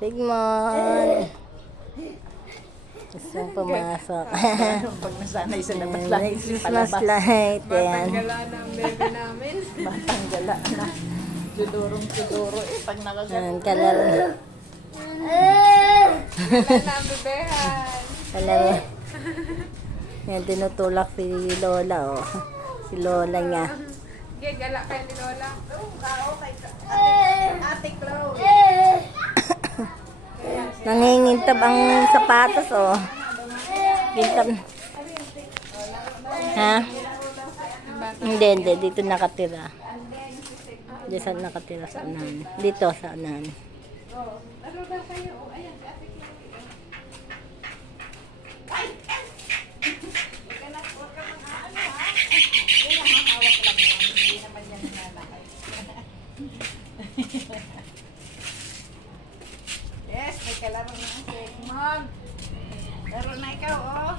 Sigmund. Gusto pumasok. Pag nasanay sa labas Ayan, lang, may isip Christmas palabas. light. Ayan. Gala na ang bebe namin. Batang gala na. Sudurong-suduro eh. Pag nakagat. Ayan, kalar. Gala na ang bebehan. Kalar. Ayan, tinutulak si Lola, oh. Si Lola niya. Gala kayo ni Lola. Ate Chloe. Nangingintab ang sapatos, oh. Kintab. Ha? Hindi. Dito nakatira. Dito sa nakatira sa unahan. Dito sa unahan. Ano daw kayo? Ayan, si Ate Chloe. Yes, may kalaro na ang Sigmund. Laro na ikaw, oh.